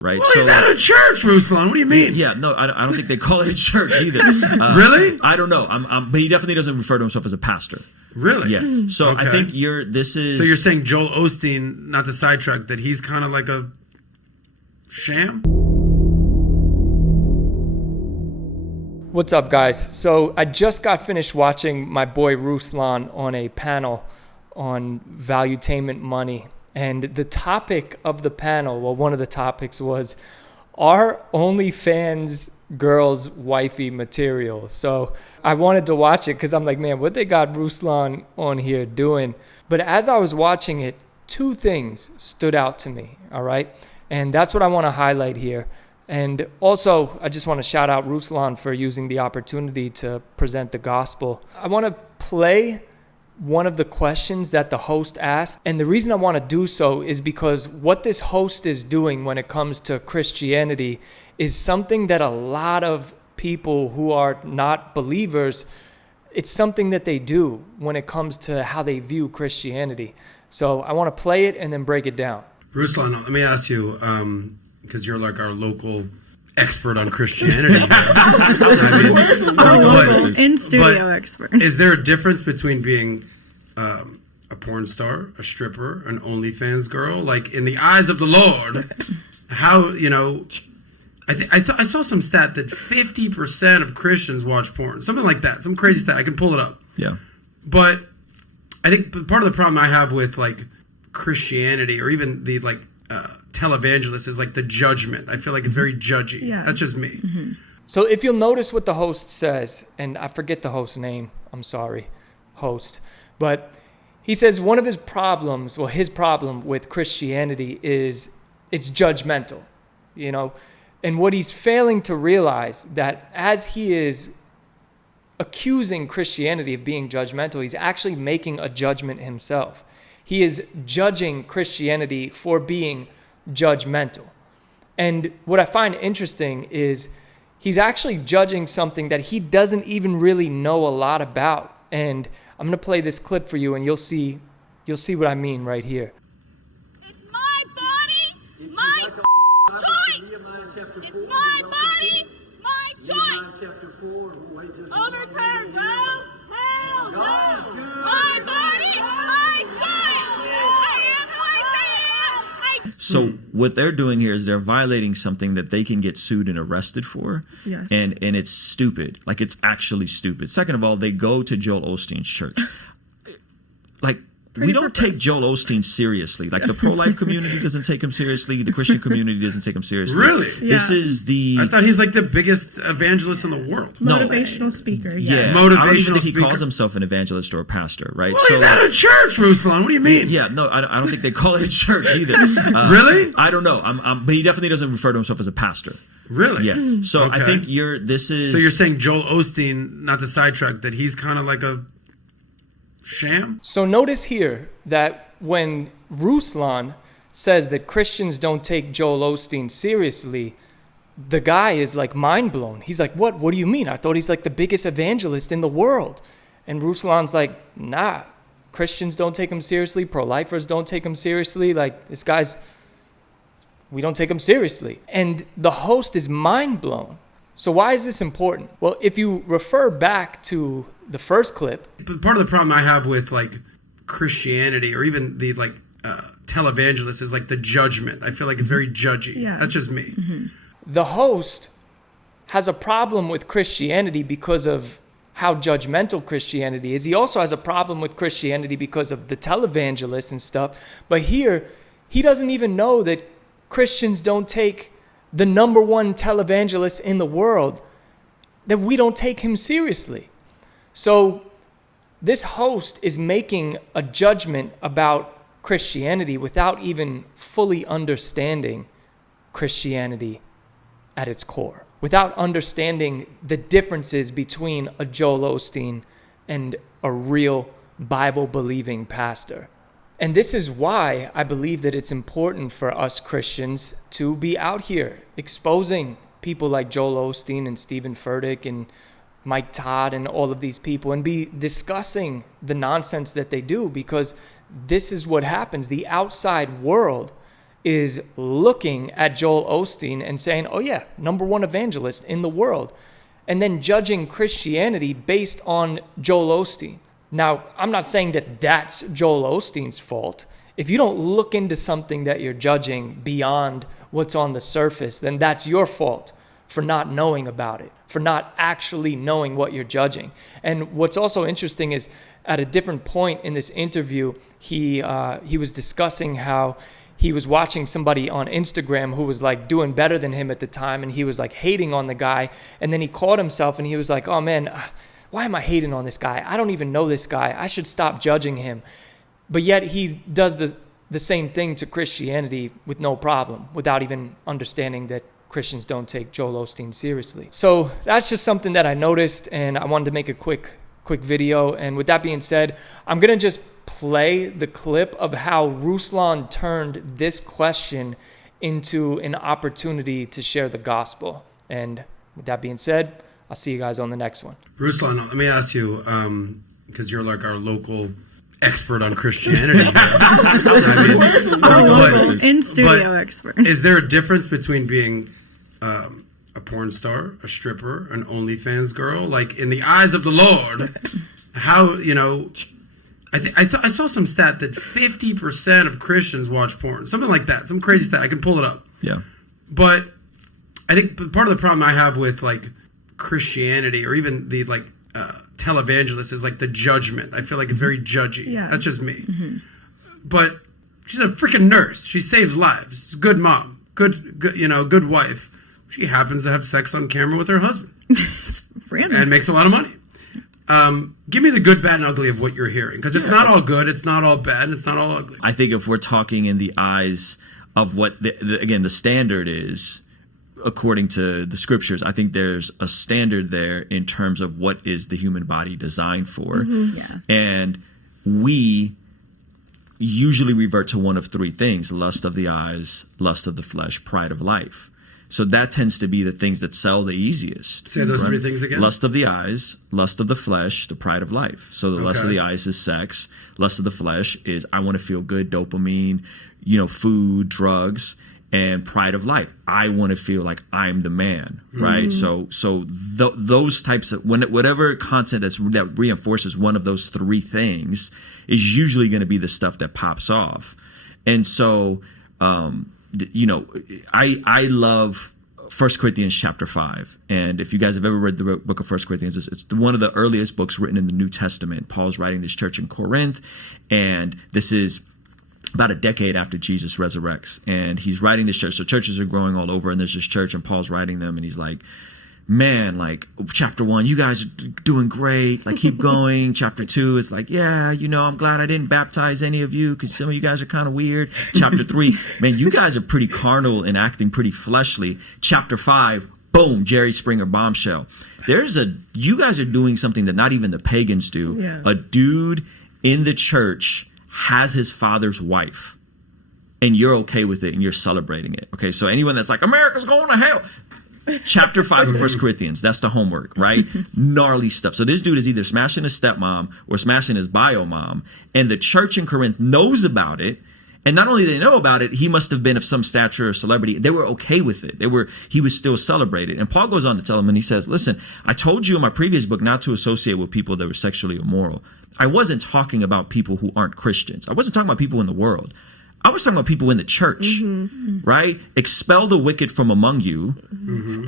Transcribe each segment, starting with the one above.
right? Well, he's at a church, Ruslan. What do you mean? Yeah, no, I don't think they call it a church either. Really? I don't know. But he definitely doesn't refer to himself as a pastor. Really? Yeah. So Okay. I think this is. So you're saying Joel Osteen, not to sidetrack, that he's kind of like a sham? What's up, guys? So I just got finished watching my boy Ruslan on a panel on Valutainment money. And the topic of the panel, well, one of the topics was, are OnlyFans girls wifey material? So I wanted to watch it because I'm like, man, what they got Ruslan on here doing? But as I was watching it, two things stood out to me, all right? And that's what I want to highlight here. And also, I just want to shout out Ruslan for using the opportunity to present the gospel. I want to play one of the questions that the host asked. And the reason I want to do so is because what this host is doing when it comes to Christianity is something that a lot of people who are not believers, it's something that they do when it comes to how they view Christianity. So I want to play it and then break it down. Ruslan, let me ask you, because you're like our local expert on Christianity. In-studio expert. Is there a difference between being a porn star, a stripper, an OnlyFans girl? Like, in the eyes of the Lord, how, I saw some stat that 50% of Christians watch porn. Something like that. Some crazy stat. I can pull it up. Yeah. But I think part of the problem I have with, like, Christianity or even the, like, televangelist is like the judgment. I feel like it's very judgy. Yeah. That's just me. Mm-hmm. So if you'll notice what the host says, and I forget the host's name, I'm sorry, host, but he says one of his problems, well, his problem with Christianity is it's judgmental, and what he's failing to realize that as he is accusing Christianity of being judgmental, he's actually making a judgment himself. He is judging Christianity for being judgmental. And what I find interesting is he's actually judging something that he doesn't even really know a lot about. And I'm going to play this clip for you and you'll see what I mean right here. It's my body, my choice. It's my body, my choice. Overturn, no, hell no. My body, my choice. I am who I say I am. So what they're doing here is they're violating something that they can get sued and arrested for. Yes. And it's stupid. Like, it's actually stupid. Second of all, they go to Joel Osteen's church. Like, we don't take Joel Osteen seriously. Like, the pro-life community doesn't take him seriously. The Christian community doesn't take him seriously. Really? This is the... I thought he's like the biggest evangelist in the world. Motivational speaker. Yeah. Motivational I don't even think he speaker. calls himself an evangelist or a pastor, right? Well, he's at a church, Ruslan. What do you mean? Yeah, no, I don't think they call it a church either. Really? I don't know. But he definitely doesn't refer to himself as a pastor. Really? Yeah. So Okay. I think this is... So you're saying Joel Osteen, not to sidetrack, that he's kind of like a sham? So notice here that when Ruslan says that Christians don't take Joel Osteen seriously, the guy is like mind blown. He's like, what? What do you mean? I thought he's like the biggest evangelist in the world. And Ruslan's like, nah, Christians don't take him seriously. Pro-lifers don't take him seriously. Like, this guy's, we don't take him seriously. And the host is mind blown. So why is this important? Well, if you refer back to the first clip. But part of the problem I have with, like, Christianity or even the, like, televangelist is like the judgment. I feel like it's very judgy. Yeah. That's just me. Mm-hmm. The host has a problem with Christianity because of how judgmental Christianity is. He also has a problem with Christianity because of the televangelists and stuff. But here, he doesn't even know that Christians don't take the number one televangelist in the world, that we don't take him seriously. So this host is making a judgment about Christianity without even fully understanding Christianity at its core, without understanding the differences between a Joel Osteen and a real Bible-believing pastor. And this is why I believe that it's important for us Christians to be out here exposing people like Joel Osteen and Stephen Furtick and Mike Todd and all of these people and be discussing the nonsense that they do, because this is what happens. The outside world is looking at Joel Osteen and saying, oh yeah, #1 evangelist in the world, and then judging Christianity based on Joel Osteen. Now, I'm not saying that that's Joel Osteen's fault. If you don't look into something that you're judging beyond what's on the surface, then that's your fault for not knowing about it, for not actually knowing what you're judging. And what's also interesting is at a different point in this interview, he was discussing how he was watching somebody on Instagram who was like doing better than him at the time, and he was like hating on the guy. And then he caught himself and he was like, oh man, why am I hating on this guy? I don't even know this guy. I should stop judging him. But yet he does the same thing to Christianity with no problem, without even understanding that Christians don't take Joel Osteen seriously. So that's just something that I noticed, and I wanted to make a quick video. And with that being said, I'm going to just play the clip of how Ruslan turned this question into an opportunity to share the gospel. And with that being said, I'll see you guys on the next one. Ruslan, let me ask you, because you're like our local expert on Christianity. In studio expert. Is there a difference between being a porn star, a stripper, an OnlyFans girl? Like, in the eyes of the Lord, how, I saw some stat that 50% of Christians watch porn. Something like that. Some crazy stat. I can pull it up. Yeah. But I think part of the problem I have with, like, Christianity or even the, like, televangelist is, like, the judgment. I feel like it's very judgy. Yeah. That's just me. Mm-hmm. But she's a freaking nurse. She saves lives. Good mom. Good wife. She happens to have sex on camera with her husband. It's random. And makes a lot of money. Give me the good, bad, and ugly of what you're hearing. Because it's not all good, it's not all bad, and it's not all ugly. I think if we're talking in the eyes of what, again, the standard is, according to the scriptures, I think there's a standard there in terms of what is the human body designed for. Mm-hmm. Yeah. And we usually revert to one of three things: lust of the eyes, lust of the flesh, pride of life. So that tends to be the things that sell the easiest. Say those three things again. Lust of the eyes, lust of the flesh, the pride of life. So the lust of the eyes is sex. Lust of the flesh is I want to feel good, dopamine, food, drugs, and pride of life. I want to feel like I'm the man, right? Mm-hmm. So those types of whatever content that reinforces one of those three things is usually going to be the stuff that pops off. And so I love 1 Corinthians chapter 5. And if you guys have ever read the book of 1 Corinthians, it's one of the earliest books written in the New Testament. Paul's writing this church in Corinth, and this is about a decade after Jesus resurrects. And he's writing this church. So churches are growing all over, and there's this church, and Paul's writing them, and he's like, man, like chapter 1, you guys are doing great. Like, keep going. Chapter 2, it's like, yeah, I'm glad I didn't baptize any of you because some of you guys are kind of weird. Chapter 3, man, you guys are pretty carnal and acting pretty fleshly. Chapter 5, boom, Jerry Springer bombshell. You guys are doing something that not even the pagans do. Yeah. A dude in the church has his father's wife, and you're okay with it and you're celebrating it. Okay, so anyone that's like, America's going to hell. Chapter 5 of 1 Corinthians, that's the homework, right? Gnarly stuff. So this dude is either smashing his stepmom or smashing his bio mom, and the church in Corinth knows about it. And not only do they know about it, he must have been of some stature or celebrity. They were okay with it. He was still celebrated. And Paul goes on to tell them, and he says, listen, I told you in my previous book not to associate with people that were sexually immoral. I wasn't talking about people who aren't Christians. I wasn't talking about people in the world. I was talking about people in the church, right? Expel the wicked from among you,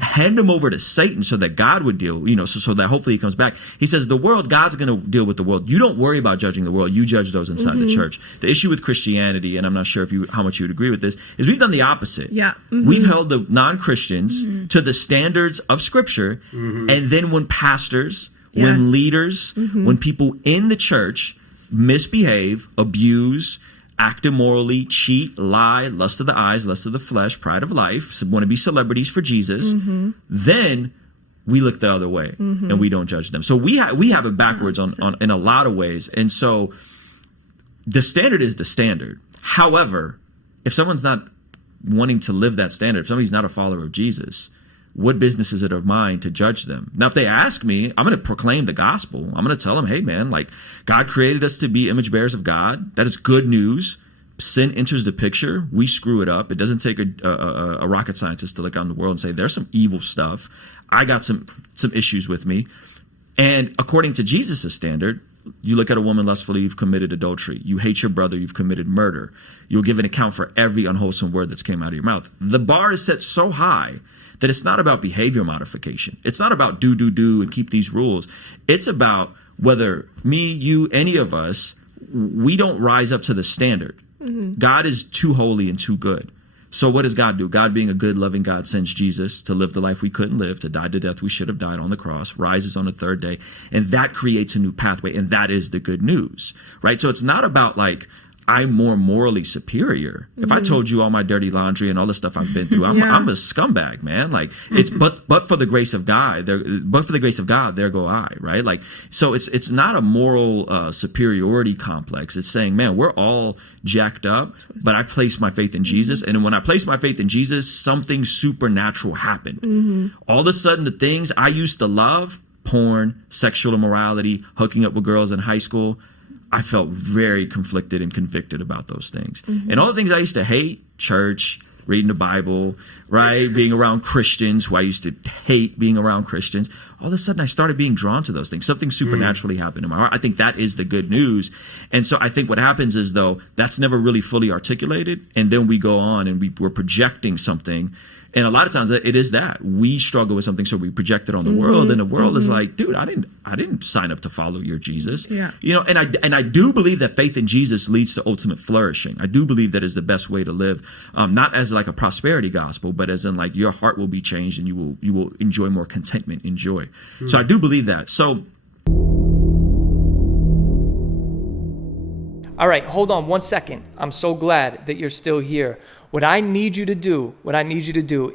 hand them over to Satan so that God would deal, so that hopefully he comes back. He says, the world, God's going to deal with the world. You don't worry about judging the world. You judge those inside the church. The issue with Christianity, and I'm not sure how much you would agree with this, is we've done the opposite. Yeah. We've held the non-Christians to the standards of Scripture, and then when pastors, when leaders, when people in the church misbehave, abuse, act immorally, cheat, lie, lust of the eyes, lust of the flesh, pride of life, want to be celebrities for Jesus, then we look the other way and we don't judge them. So we have it backwards on in a lot of ways. And so the standard is the standard. However, if someone's not wanting to live that standard, if somebody's not a follower of Jesus, what business is it of mine to judge them? Now, if they ask me, I'm going to proclaim the gospel. I'm going to tell them, hey, man, like, God created us to be image bearers of God. That is good news. sin enters the picture, we screw it up. It doesn't take a rocket scientist to look out in the world and say, there's some evil stuff. I got some issues with me. And according to Jesus' standard, you look at a woman lustfully, you've committed adultery. You hate your brother, you've committed murder. You'll give an account for every unwholesome word that's came out of your mouth. The bar is set so high that it's not about behavior modification. It's not about do and keep these rules. It's about whether me, you, any of us, we don't rise up to the standard. God is too holy and too good. So what does God do? God, being a good, loving God, sends Jesus to live the life we couldn't live, to die the death we should have died on the cross, rises on the third day, and that creates a new pathway, and that is the good news, right? So it's not about like, I'm more morally superior. If I told you all my dirty laundry and all the stuff I've been through, I'm a scumbag, man. Like it's but for the grace of God, there go I, right? Like so, it's not a moral superiority complex. It's saying, man, we're all jacked up, but I place my faith in Jesus, and when I place my faith in Jesus, something supernatural happened. All of a sudden, the things I used to love, porn, sexual immorality, hooking up with girls in high school, I felt very conflicted and convicted about those things. And all the things I used to hate, church, reading the Bible, right? Being around Christians, who I used to hate being around Christians. All of a sudden I started being drawn to those things. Something supernaturally happened in my heart. I think that is the good news. And so I think what happens is, though, that's never really fully articulated. And then we go on and we're projecting something. And a lot of times it is that we struggle with something, so we project it on the world, and the world is like, dude, I didn't sign up to follow your Jesus. Yeah. You know, and I do believe that faith in Jesus leads to ultimate flourishing. I do believe that is the best way to live, not as like a prosperity gospel, but as in like your heart will be changed and you will enjoy more contentment and joy. So I do believe that. So. All right, hold on 1 second. I'm so glad that you're still here. What I need you to do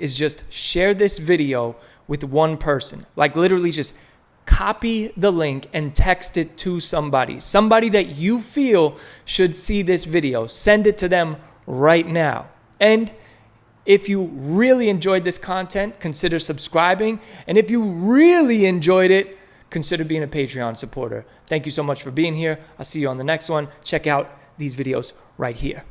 is just share this video with one person. Like literally just copy the link and text it to somebody that you feel should see this video. Send it to them right now. And if you really enjoyed this content, consider subscribing. And if you really enjoyed it, consider being a Patreon supporter. Thank you so much for being here. I'll see you on the next one. Check out these videos right here.